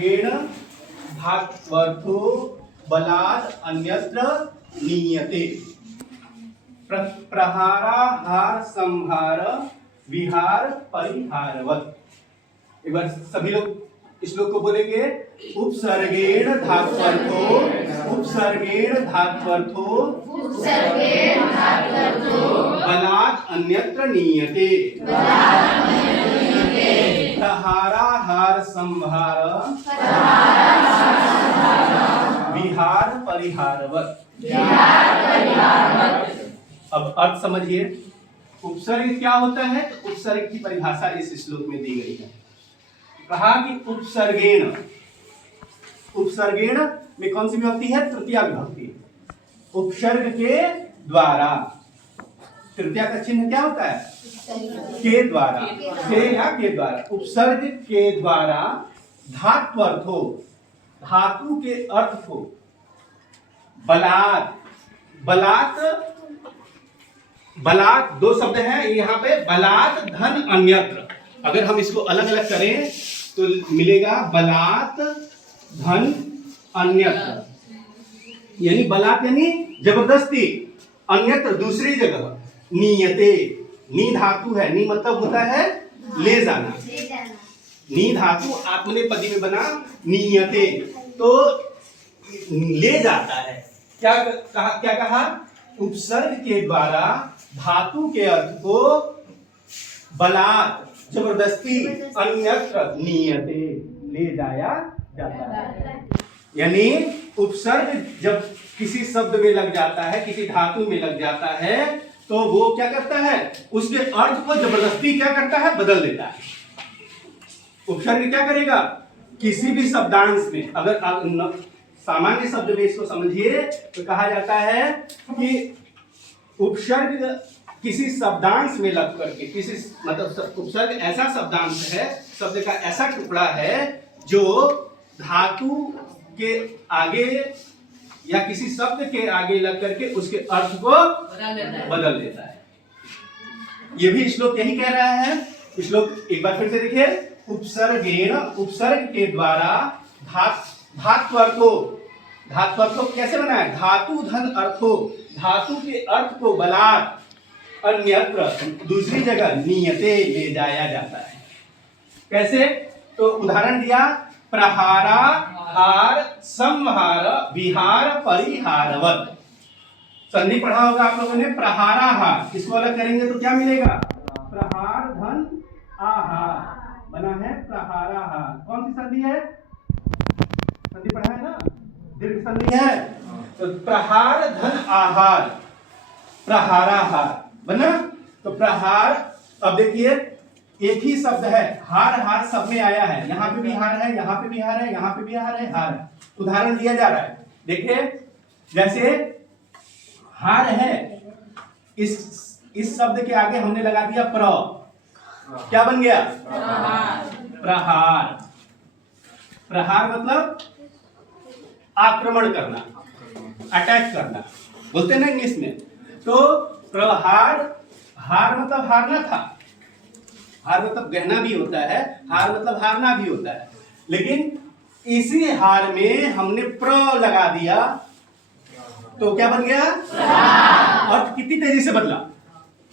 उपसर्गेण धात्वर्थो बलात् अन्यत्र नीयते। प्रहाराहार संहार विहार परिहारवत्। एक बार सभी लोग इस श्लोक को बोलेंगे। उपसर्गेण धात्वर्थो बलात् अन्यत्र नीयते। प्रहाराहार संहार विहार परिहारवत्। अब अर्थ समझिए। उपसर्ग क्या होता है? तो उपसर्ग की परिभाषा इस श्लोक में दी गई है। कहा कि उपसर्गेण में कौन सी विभक्ति है? तृतीया विभक्ति। उपसर्ग के द्वारा, तृतीया का चिन्ह क्या होता है? के द्वारा, के या के द्वारा। उपसर्ग के द्वारा धात्वर्थो, धातु के अर्थ को, बलात्, बलात् दो शब्द हैं यहाँ पे, बलात् धन अन्यत्र। अगर हम इसको अलग अलग करें तो मिलेगा बलात् धन अन्यत्र, यानी बलात् यानी जबरदस्ती, अन्यत्र दूसरी जगह, नीयते, नी धातु है, नी मतलब होता है ले जाना, नी धातु आत्मनेपदी में बना नीयते, तो ले जाता है। क्या कहा? उपसर्ग के द्वारा धातु के अर्थ को बलात् जबरदस्ती अन्यत्र नीयते, ले जाया जाता है। यानी उपसर्ग जब किसी शब्द में लग जाता है, किसी धातु में लग जाता है, तो वो क्या करता है? उसके अर्थ को जबरदस्ती क्या करता है? बदल देता है। उपसर्ग क्या करेगा? किसी भी शब्दांश में, अगर सामान्य शब्द में इसको समझिए तो कहा जाता है कि उपसर्ग किसी शब्दांश में लग करके, किसी मतलब उपसर्ग ऐसा शब्दांश है, शब्द का ऐसा टुकड़ा है जो धातु के आगे या किसी शब्द के आगे लग करके उसके अर्थ को बदल देता है। ये भी श्लोक यही कह रहा है। श्लोक एक बार फिर से देखिए। उपसर्गेण, उपसर्ग के द्वारा धात्वर्थो, धात्वर्थो कैसे बना है? धातु धन अर्थो, धातु के अर्थ को बलात् अन्यत्र दूसरी जगह नीयते, ले जाया जाता है। कैसे? तो उदाहरण दिया, प्रहाराहार संहार विहार परिहारवत्। संधि पढ़ा होगा आप लोगों ने। प्रहाराहार, इसको अलग करेंगे तो क्या मिलेगा? प्रहार धन आहार बना है प्रहाराहार। कौन सी संधि है? संधि पढ़ा है ना, दीर्घ संधि है। तो प्रहार धन आहार, प्रहाराहार बना। तो प्रहार, अब देखिए एक ही शब्द है, हार हार सब में आया है, यहाँ पे भी हार है, यहाँ पे भी हार है, यहाँ पे भी हार है, हार है। उदाहरण दिया जा रहा है, देखिए जैसे हार है, इस शब्द के आगे हमने लगा दिया प्र, क्या बन गया? प्रहार। प्रहार मतलब आक्रमण करना, अटैक करना, बोलते हैं ना इंग्लिश में। तो प्रहार, हार मतलब हारना था, हार मतलब गहना भी होता है, हार मतलब हारना भी होता है, लेकिन इसी हार में हमने प्र लगा दिया तो क्या बन गया? और कितनी तेजी से बदला।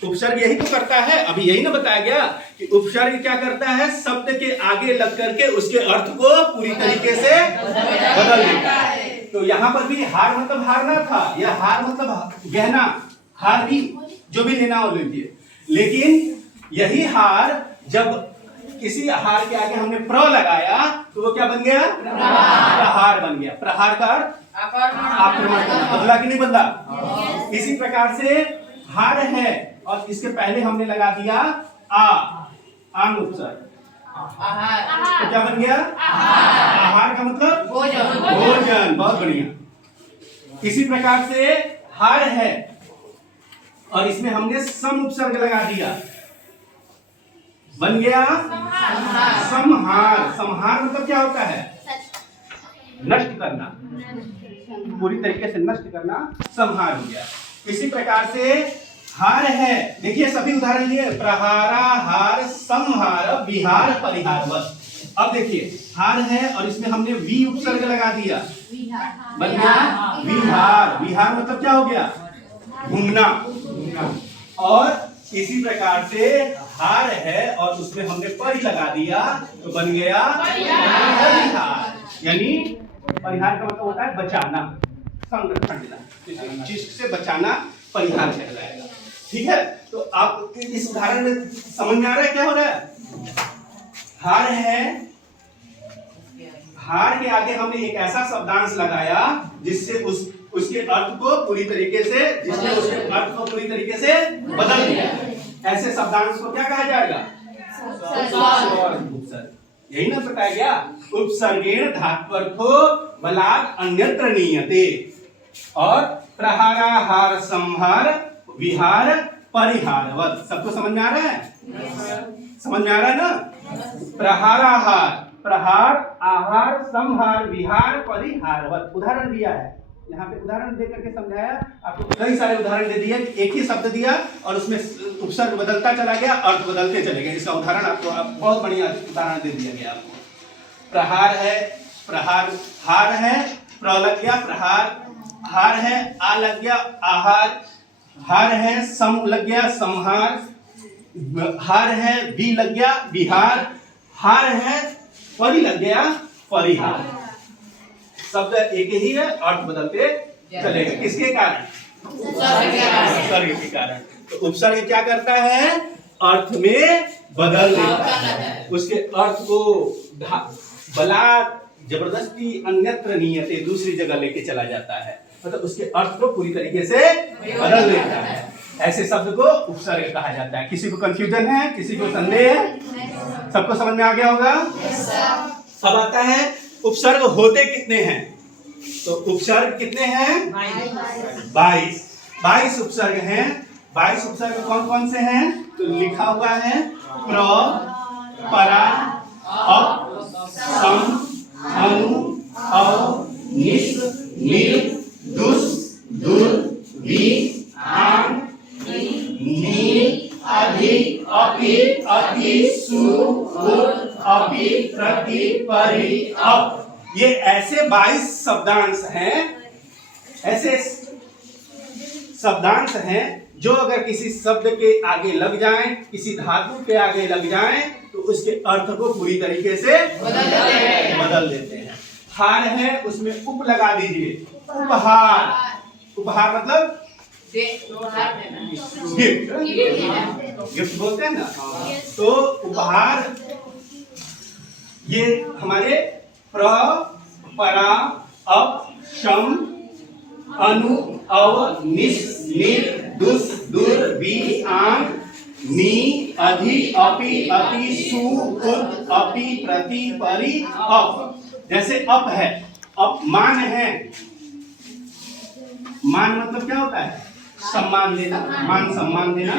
उपसर्ग यही तो करता है। अभी यही ना बताया गया कि उपसर्ग क्या करता है? शब्द के आगे लग करके उसके अर्थ को पूरी तरीके से बदल देता है। तो यहाँ पर भी हार मतलब हारना था, या हार मतलब गहना, हार भी जो भी लेना हो लीजिए, लेकिन यही हार जब किसी हार के आगे हमने प्र लगाया तो वो क्या बन गया? प्रहार बन गया। प्रहार का आक्रमण करना। बदला कि नहीं बदला? इसी प्रकार से हार है और इसके पहले हमने लगा दिया आंग उपसर्ग, तो क्या बन गया? आहार का मतलब भोजन। बहुत बढ़िया। इसी प्रकार से हार है और इसमें हमने सम उपसर्ग लगा दिया, बन गया संहार। संहार मतलब क्या होता है? नष्ट करना, पूरी तरीके से नष्ट करना, संहार हो गया। इसी प्रकार से हार है, देखिए सभी उदाहरण लिए, प्रहारा हार संहार विहार परिहारवत्। अब देखिए हार है और इसमें हमने वी उपसर्ग लगा दिया, बन गया विहार। विहार मतलब क्या हो गया? घूमना। और इसी प्रकार से हार है और उसमें हमने परि लगा दिया तो बन गया परिहार। यानी परिहार का मतलब होता है बचाना, संरक्षण देना, किसी चीज से बचाना परिहार कहलाएगा। ठीक है, तो आप इस उदाहरण में समझ में आ रहा है क्या हो रहा है? हार है, हार के आगे हमने एक ऐसा शब्दांश लगाया जिससे उसके अर्थ को पूरी तरीके से बदल दिया। ऐसे शब्दांश को क्या कहा जाएगा? उपसर्ग। यही ना बताया गया, उपसर्गेण धात्वर्थो बलात् अन्यत्र नीयते। और प्रहाराहार संहार विहार परिहारवत्। सबको समझ में आ रहा है? समझ में आ रहा है ना? प्रहाराहार, प्रहार, आहार, संहार, विहार, परिहारवत्। उदाहरण दिया है यहाँ पे, उदाहरण दे करके समझाया आपको। कई सारे उदाहरण दे दिए, एक ही शब्द दिया और उसमें उपसर्ग बदलता चला गया, अर्थ बदलते चले गए। इसका उदाहरण आपको बहुत बढ़िया उदाहरण दे दिया गया आपको। प्रहार है, प्रहार, हार है, प्र लग गया प्रहार, हार है, आ लग गया आहार, हार है, सम लग गया संहार, हार है, वी लग गया विहार, हार है, परि लग गया परिहार। शब्द एक ही है, अर्थ बदलते चलेगा। किसके कारण? उपसर्ग के कारण। तो उपसर्ग क्या करता है? अर्थ में बदल देता है, उसके अर्थ को बलात् जबरदस्ती अन्यत्र नीयते, दूसरी जगह लेके चला जाता है, मतलब उसके अर्थ को पूरी तरीके से बदल देता है। ऐसे शब्द को उपसर्ग कहा जाता है। किसी को कंफ्यूजन है, किसी को संदेह है? सबको समझ में आ गया होगा? अब आता है उपसर्ग होते कितने हैं? तो उपसर्ग कितने हैं? 22। 22 उपसर्ग हैं। 22 उपसर्ग कौन कौन से हैं? तो लिखा हुआ है प्र, परा, अप, सम, अनु, अव, निस, निर, दुस, दुर, वी, आं, नी, अधि, अपि, अति, सु, उत, अपि, प्रति, परि, अप। ये ऐसे 22 शब्दांश हैं, ऐसे शब्दांश हैं जो अगर किसी शब्द के आगे लग जाएं, किसी धातु के आगे लग जाएं, तो उसके अर्थ को पूरी तरीके से बदल देते हैं। हार है, उसमें उप लगा दीजिए, उपहार। उपहार मतलब गिफ्ट, गिफ्ट बोलते हैं ना। तो उपहार ये हमारे प्र, परा, अप, शम, अनु, अव, निस, निर, दुस, दुर, वी, आं, नी, अधि, अपि, अति, सु, उत, अपि, प्रति, परि, अप। जैसे अप है, अप मान है। मान मतलब क्या होता है? सम्मान देना, मान सम्मान देना।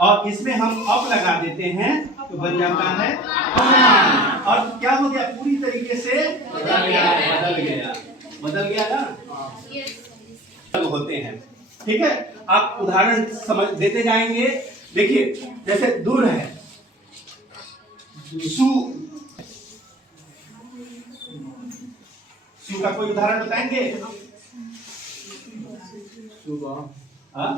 और इसमें हम अप लगा देते हैं तो बन जाता है अपमान। और क्या हो गया? पूरी तरीके से बदल गया ना। होते हैं, ठीक है। आप उदाहरण समझ देते जाएंगे। देखिए जैसे दूर है, सु का कोई उदाहरण बताएंगे? सुबह, हाँ